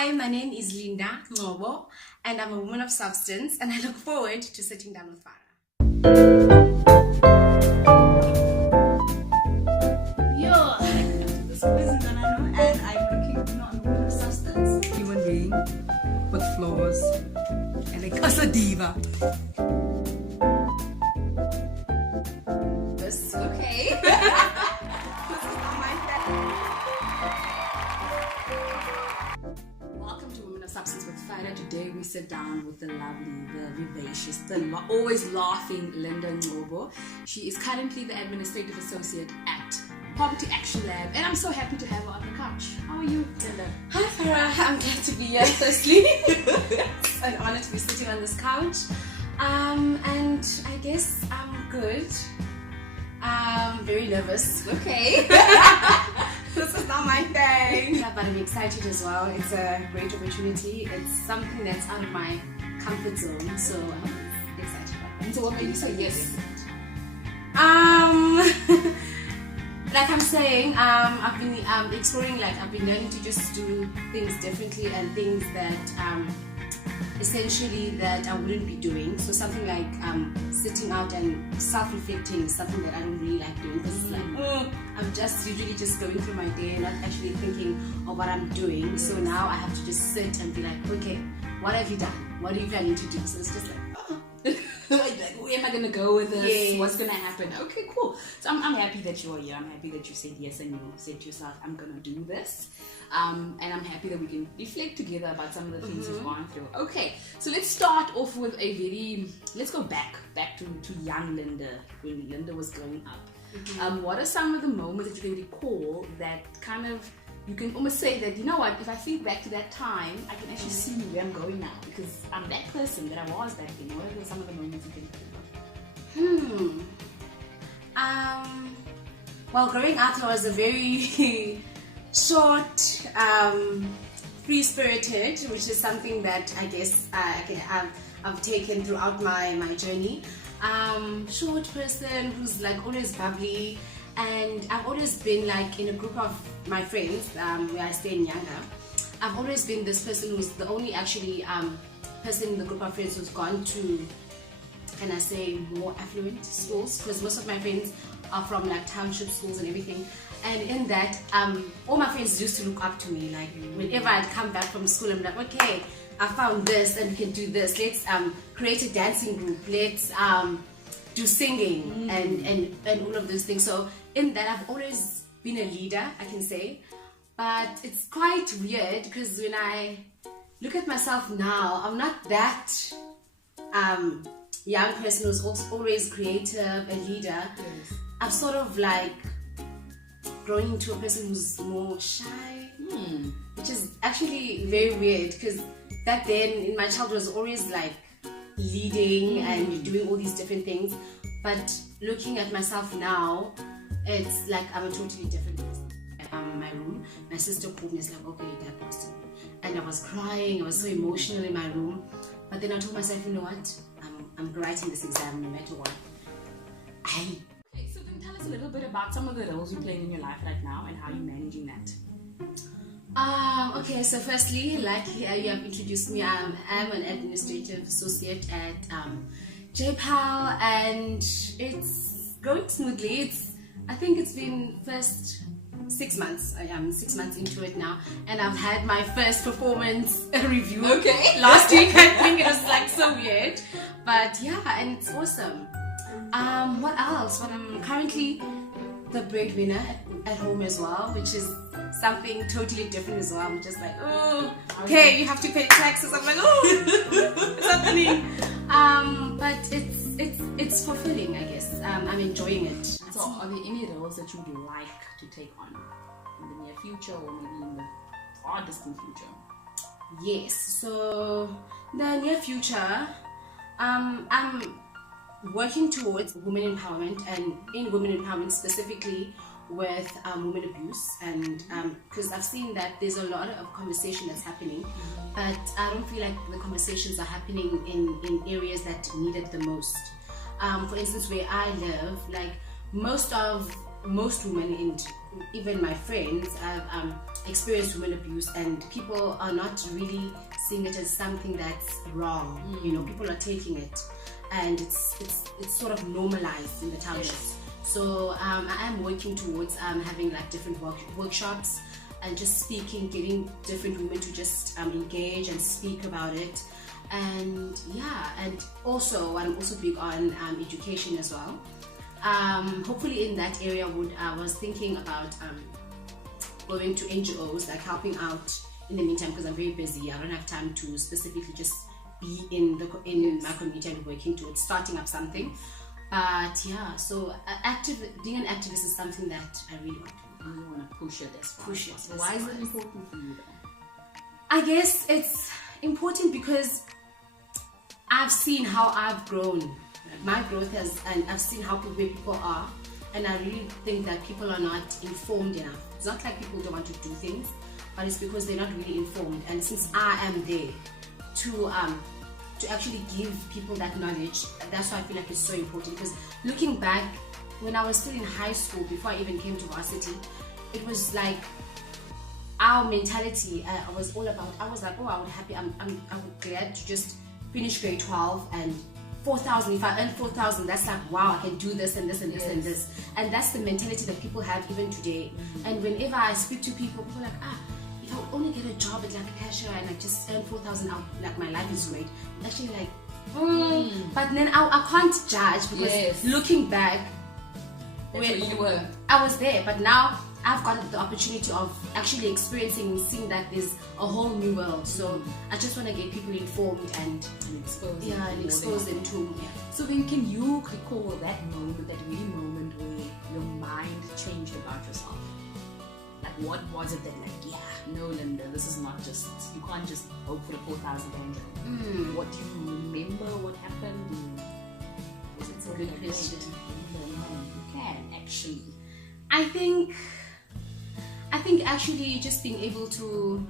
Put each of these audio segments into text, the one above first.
Hi, my name is Linda Ngcobo, and I'm a woman of substance, and I look forward to sitting down with Farah. This is Nana, and I'm looking not a woman of substance. Human being with flaws and a casa diva. This, okay. Welcome to Women of Substance with Farah. Today we sit down with the lovely, the vivacious, the always laughing Linda Ngcobo. She is currently the Administrative Associate at Poverty Action Lab, and I'm so happy to have her on the couch. How are you, Linda? Hi Farah, I'm glad to be here firstly. It's an honor to be sitting on this couch. And I guess I'm good. Very nervous. Okay. This is not my thing. Yeah, but I'm excited as well. It's a great opportunity. It's something that's out of my comfort zone, so I'm excited about it. So what made you say yes? Like I'm saying, I've been exploring, I've been learning to just do things differently and things that essentially that I wouldn't be doing. So something like sitting out and self-reflecting is something that I don't really like doing, because it's like I'm just usually just going through my day and not actually thinking of what I'm doing. So now I have to just sit and be like, okay, what have you done? What are you planning to do? So it's just like, Where am I gonna go with this? Yes. What's gonna happen? Okay, cool. So I'm happy that you're here. I'm happy that you said yes and you said to yourself, I'm gonna do this. And I'm happy that we can reflect together about some of the things you've gone through. Okay, so let's start off with let's go back to young Linda, when Linda was growing up. What are some of the moments that you can recall that kind of, you can almost say that, you know what, if I think back to that time, I can actually see where I'm going now, because I'm that person that I was back then. What are some of the moments you can think of? Well, growing up, I was a very short, free-spirited, which is something that I guess I've taken throughout my journey. Short person who's like always bubbly, and I've always been like in a group of my friends where I stay in Yanga. I've always been this person who's the only actually person in the group of friends who's gone to, can I say, more affluent schools, because most of my friends are from like township schools and everything. And in that, all my friends used to look up to me. Like whenever I'd come back from school, I'm like, okay, I found this and we can do this. Let's create a dancing group. Let's do singing and all of those things. So in that, I've always been a leader, I can say. But it's quite weird, because when I look at myself now, I'm not that young person who's always creative, a leader. Yes. I'm sort of like growing into a person who's more shy, which is actually very weird, because back then in my childhood I was always like leading and doing all these different things. But looking at myself now, it's like I'm a totally different person. In my room, my sister called me and was like, okay, that person. And I was crying, I was so emotional in my room. But then I told myself, you know what, I'm writing this exam no matter what. Okay, so then tell us a little bit about some of the roles you're playing in your life right now and how you're managing that. Okay, so firstly, like you have introduced me, I'm an administrative associate at JPAL, and it's going smoothly. I think it's been first 6 months. I am 6 months into it now, and I've had my first performance review. Okay. Last week. I think it was like so weird, but yeah, and it's awesome. What else? Well, I'm currently the breadwinner at home as well, which is something totally different as well. I'm just like, oh, okay, you have to pay taxes. I'm like, oh, it's happening. But it's fulfilling, I guess. I'm enjoying it. So are there any roles that you would like to take on in the near future, or maybe in the far distant future? Yes, so the near future, I'm working towards women empowerment, and in women empowerment specifically with women abuse, and because I've seen that there's a lot of conversation that's happening, but I don't feel like the conversations are happening in areas that need it the most. For instance, where I live, like most women and even my friends have experienced women abuse, and people are not really seeing it as something that's wrong. You know, people are taking it, and it's sort of normalized in the townships. So I am working towards having like different workshops and just speaking, getting different women to just engage and speak about it. And yeah, and also I'm also big on education as well. Hopefully in that area I was thinking about going to NGOs, like helping out in the meantime, because I'm very busy. I don't have time to specifically just be in my community and working towards starting up something. But yeah, so being an activist is something that I really want to do. You want to push it as far Push it. as possible. Why is it important for you though? I guess it's important because I've seen how I've grown. My growth and I've seen where people are, and I really think that people are not informed enough. It's not like people don't want to do things, but it's because they're not really informed. And since I am there to actually give people that knowledge, that's why I feel like it's so important. Because looking back, when I was still in high school, before I even came to varsity, it was like our mentality. I was all about. I was like, oh, I would glad to just finish grade 12 and 4,000. If I earn 4,000, that's like, wow, I can do this and this and this and this. And that's the mentality that people have even today. And whenever I speak to people are like, if I would only get a job at like a cashier and I just earn 4,000 out, like my life is great. Actually, like, but then I can't judge because looking back, where you were, I was there, but now I've got the opportunity of actually experiencing and seeing that there's a whole new world. So I just want to get people informed and expose them to. So then, can you recall that moment, that really moment where your mind changed about yourself? Like, what was it that, like, no, Linda, this is not just, you can't just hope for the 4,000 angel. What do you remember? What happened? Was it so good question? You can actually. I think actually just being able to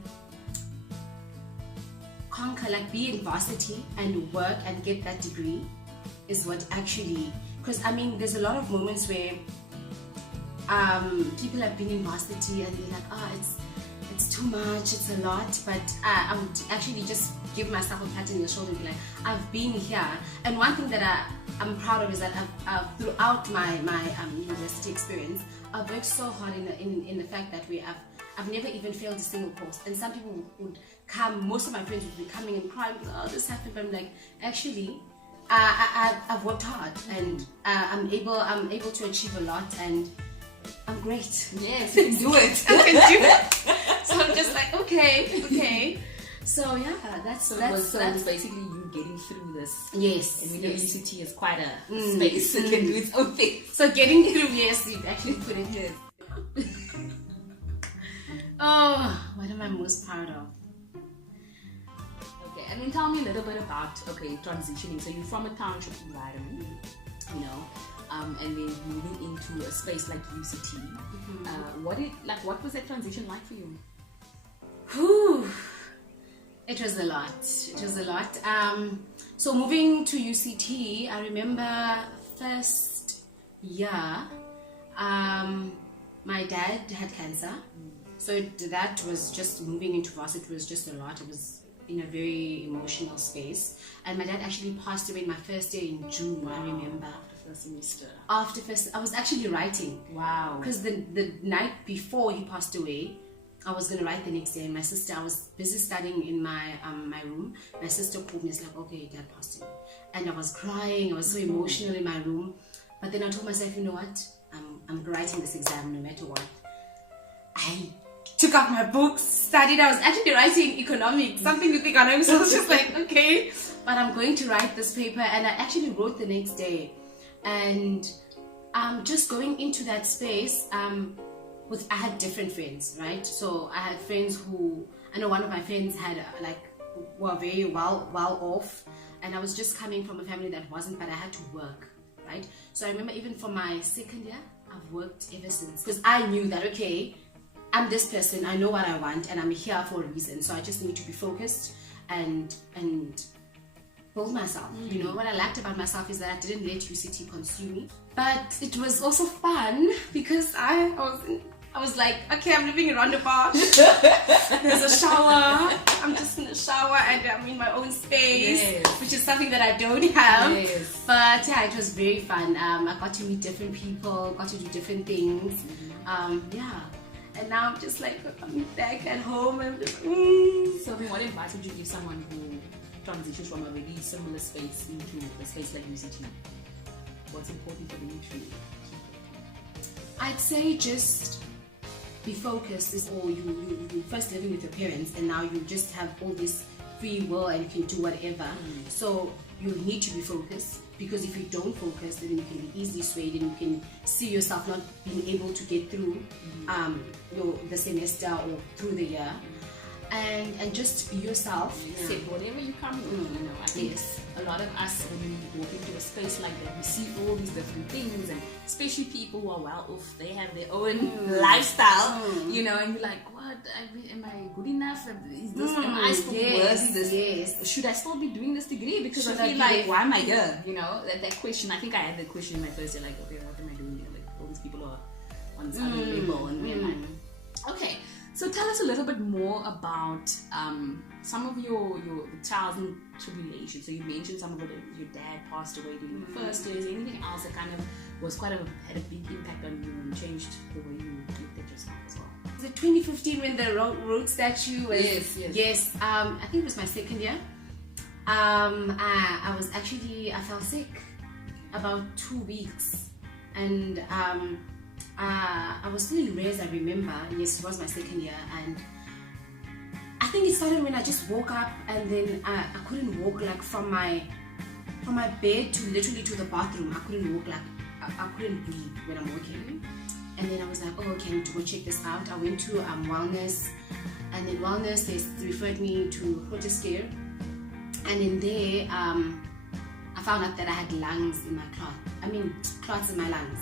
conquer, like be in varsity and work and get that degree is what actually, because I mean there's a lot of moments where people have been in varsity and they're like, it's too much, it's a lot, but I would actually just give myself a pat on the shoulder and be like, I've been here. And one thing that I'm proud of is that throughout my university experience, I've worked so hard in the fact that I've never even failed a single course. And some people would come, most of my friends would be coming and crying, oh, this happened, but I'm like, actually, I've worked hard and I'm able to achieve a lot, and I'm great. Yes, you can do it. I can do it. So I'm just like, okay. So yeah, that's basically you getting through this. Yes. And we know UCT is quite a space that can do its own thing. So getting through, yes, you actually put it here. Oh, what am I most proud of? Okay, and then tell me a little bit about transitioning. So you're from a township environment, you know, and then moving into a space like UCT. What was that transition like for you? Whew. It was a lot. So moving to UCT, I remember first year, my dad had cancer. So that was just moving into varsity. It was just a lot. It was in a very emotional space. And my dad actually passed away in my first day in June, I remember. After first, I was actually writing. Wow. Because the night before he passed away, I was going to write the next day, and my sister, I was busy studying in my room. My sister called me, it's like, okay, dad passed away. And I was crying, I was so emotional in my room. But then I told myself, you know what, I'm writing this exam no matter what. I took out my books, studied. I was actually writing economics, something with economics. So I was just like, okay, but I'm going to write this paper. And I actually wrote the next day. And just going into that space, I had different friends, right? So I had friends who, I know one of my friends were very well off, and I was just coming from a family that wasn't, but I had to work, right? So I remember even for my second year, I've worked ever since, because I knew that, okay, I'm this person, I know what I want, and I'm here for a reason. So I just need to be focused and build myself. You know, what I liked about myself is that I didn't let UCT consume me. But it was also fun because I was I was like, okay, I'm living in Roundabout. There's a shower. I'm just in the shower and I'm in my own space, which is something that I don't have. But yeah, it was very fun. I got to meet different people, got to do different things. Yeah. And now I'm just like, I'm back at home. I'm just, So then what advice would you give someone who transitions from a really similar space into a space like UCT? What's important for them to keep? I'd say just be focused. Is all you first living with your parents, and now you just have all this free will and you can do whatever. So you need to be focused, because if you don't focus, then you can be easily swayed and you can see yourself not being able to get through the semester or through the year. And just be yourself. Accept whatever you come with, you know. I think a lot of us, when we walk into a space like that, we see all these different things, and especially people who are well off, they have their own lifestyle, you know, and you're like, what? Am I good enough? Is this, am I still worthy this? Should I still be doing this degree? Because I feel like, why am I here? You know, that question, I think I had that question in my first year, like, okay, what am I doing here? Like, all these people are on this other level, and where am I? Okay. So tell us a little bit more about some of your trials and tribulations. So you mentioned some of it, your dad passed away during the first year. Is there anything else that kind of was had a big impact on you and changed the way you looked at yourself as well? Was it 2015 when the road statue was? Yes. I think it was my second year. I fell sick about 2 weeks, and I was still in res, I remember. Yes, it was my second year, and I think it started when I just woke up, and then I couldn't walk, like from my bed to literally to the bathroom. I couldn't walk, like I couldn't breathe when I'm walking. And then I was like, oh, okay, I need to go check this out. I went to wellness, and in wellness they referred me to Hotiscare, and in there I found out that I had lungs in my clots in my lungs.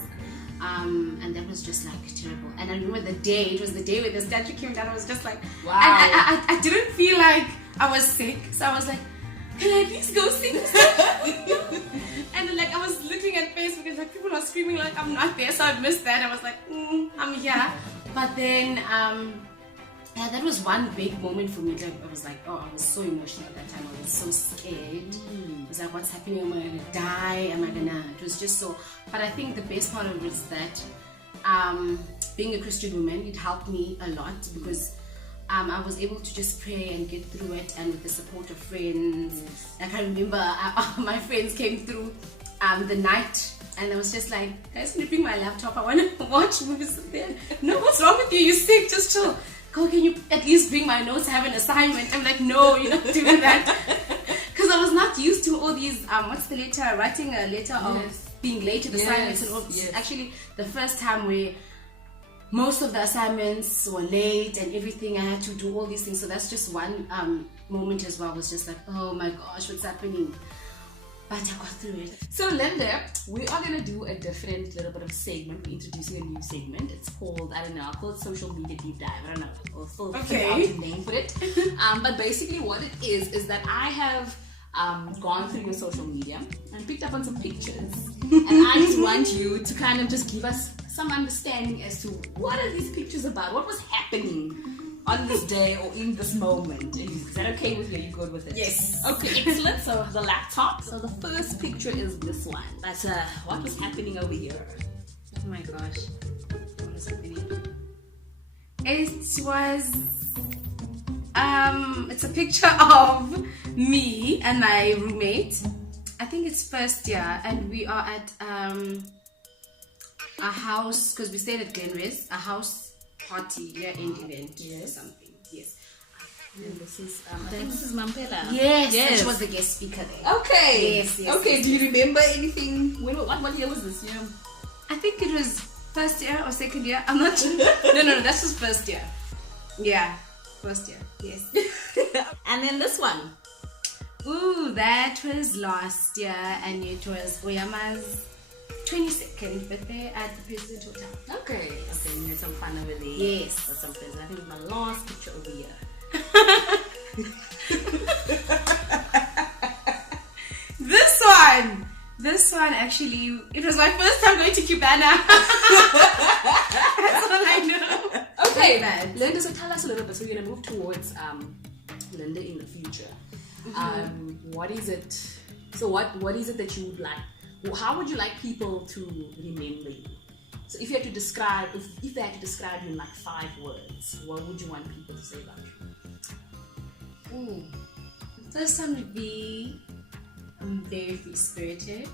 And that was just like terrible. And I remember it was the day when the statue came down. I was just like, wow. And I didn't feel like I was sick, so I was like, can I please go see the statue? And then, like, I was looking at Facebook and like people are screaming like I'm not there, so I missed that. I was like, I'm here. But then yeah, that was one big moment for me. Like, I was like, I was so emotional at that time. I was so scared. I was like, what's happening? Am I gonna die? It was just so. But I think the best part of it was that being a Christian woman, it helped me a lot, because I was able to just pray and get through it, and with the support of friends. Like, I remember my friends came through the night, and I was just like, guys, can you bring my laptop? I want to watch movies there. No, what's wrong with you? You're sick, just chill. Go, can you at least bring my notes? I have an assignment. I'm like, no, you're not doing that. Because I was not used to all these, what's the letter? Writing a letter of being late to the assignments and all. Actually, the first time where most of the assignments were late and everything, I had to do all these things. So that's just one moment as well. I was just like, oh my gosh, what's happening? But I got through it. So Linda, we are going to do a different little bit of segment. We're introducing a new segment. It's called, I don't know, I'll call it Social Media Deep Dive. I don't know. We'll still figure out a name for it. But basically what it is that I have gone through your social media and picked up on some pictures. And I just want you to kind of just give us some understanding as to what are these pictures about? What was happening on this day or in this moment? Is that okay with you? Are you good with it? Yes. Okay, excellent. So the laptop. So the first picture is this one. But what was happening over here? Oh my gosh. What was happening? It was it's a picture of me and my roommate. I think it's first year, and we are at a house, because we stayed at Glenres, a house party, year-end event or something. Yes. And this is this is Mampela. Yes. She was the guest speaker there. Okay. Yes. Okay. Do you remember anything? What year was this? Yeah. I think it was first year or second year. I'm not sure. No. That's just first year. Yeah. First year. Yes. And then this one. Ooh, that was last year, and it was Oyama's 22nd birthday at the President Hotel. Okay, you had some fun over there. Yes. Or something. I think it was my last picture over here. This one actually, it was my first time going to Cubana. That's all I know. Okay, that. Linda, so tell us a little bit. So we're gonna move towards Linda in the future. What is it? So what is it that you would like? How would you like people to remember you? So if you had to describe, if they had to describe you in like 5 words, what would you want people to say about you? Ooh. First one would be I'm very free-spirited,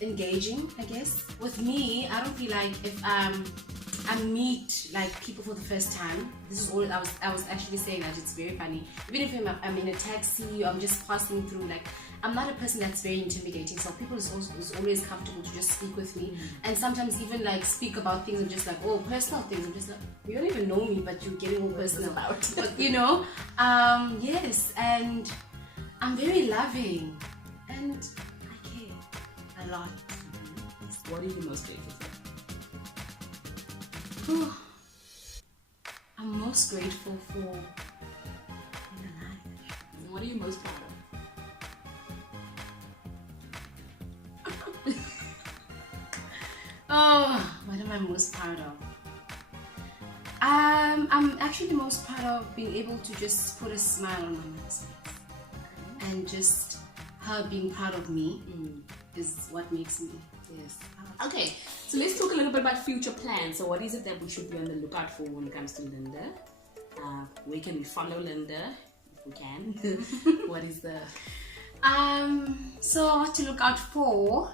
engaging, I guess. With me, I don't feel like if I meet like people for the first time, this is all I was actually saying that it's very funny. Even if I'm in a taxi or I'm just passing through, like I'm not a person that's very intimidating, so people is always comfortable to just speak with me, and sometimes even like speak about things. I'm just like, oh, personal things. I'm just like, you don't even know me, but you're getting all personal about it. But, you know, yes, and I'm very loving, and I care a lot. What are you most grateful for? Oh, I'm most grateful for being alive. What are you most proud of? Oh, what am I most proud of? I'm actually most proud of being able to just put a smile on my mom's face, and just her being proud of me is what makes me. Yes. Okay, so let's talk a little bit about future plans. So what is it that we should be on the lookout for when it comes to Linda? Where can we follow Linda if we can? What is the... So what to look out for?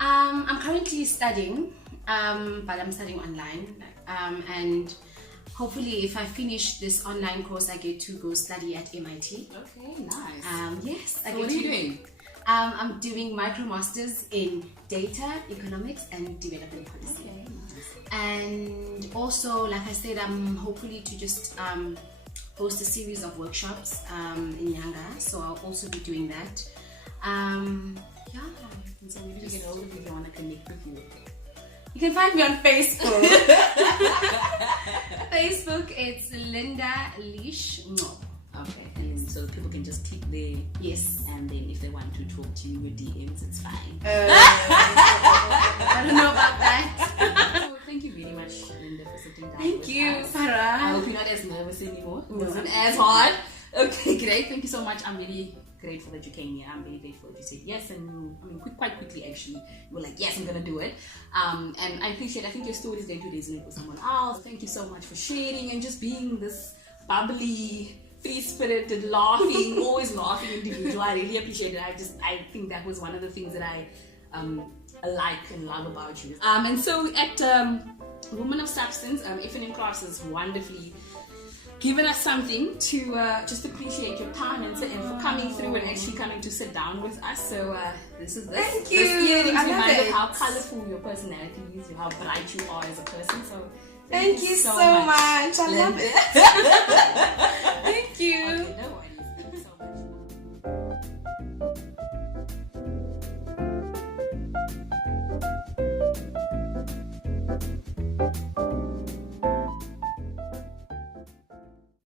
I'm currently studying, but I'm studying online, and hopefully if I finish this online course, I get to go study at MIT. Okay, nice. Yes. So what are you doing? I'm doing micro masters in data, economics, and development policy. Okay, nice. And also, like I said, I'm hopefully to just host a series of workshops in Yanga, so I'll also be doing that. Yeah. And so we need to get hold of you if they want to connect with you. You can find me on Facebook. Facebook, it's Linda Ngcobo. Okay, and so people can just click there. Yes. And then if they want to talk to you with DMs, it's fine. I don't know about that. So thank you very much, Linda, for sitting down. Thank with you, us. Farah. I hope you're not as nervous anymore. It wasn't as hard. Okay, great. Thank you so much. I'm really grateful that you came here. I'm very grateful that you said yes, and I mean quite quickly actually you were like, yes, I'm gonna do it. And I appreciate, I think your story is going to resonate with someone else. Thank you so much for sharing and just being this bubbly, free-spirited, laughing, always laughing individual. I really appreciate it. I think that was one of the things that I like and love about you. And so at Womxn of Substance, F&M Crafts is wonderfully given us something to just appreciate your time and for coming through and actually coming to sit down with us. So this is this. Thank you. This earrings I love remind it. of how colorful your personality is, how bright you are as a person. So Thank you so much. I love it.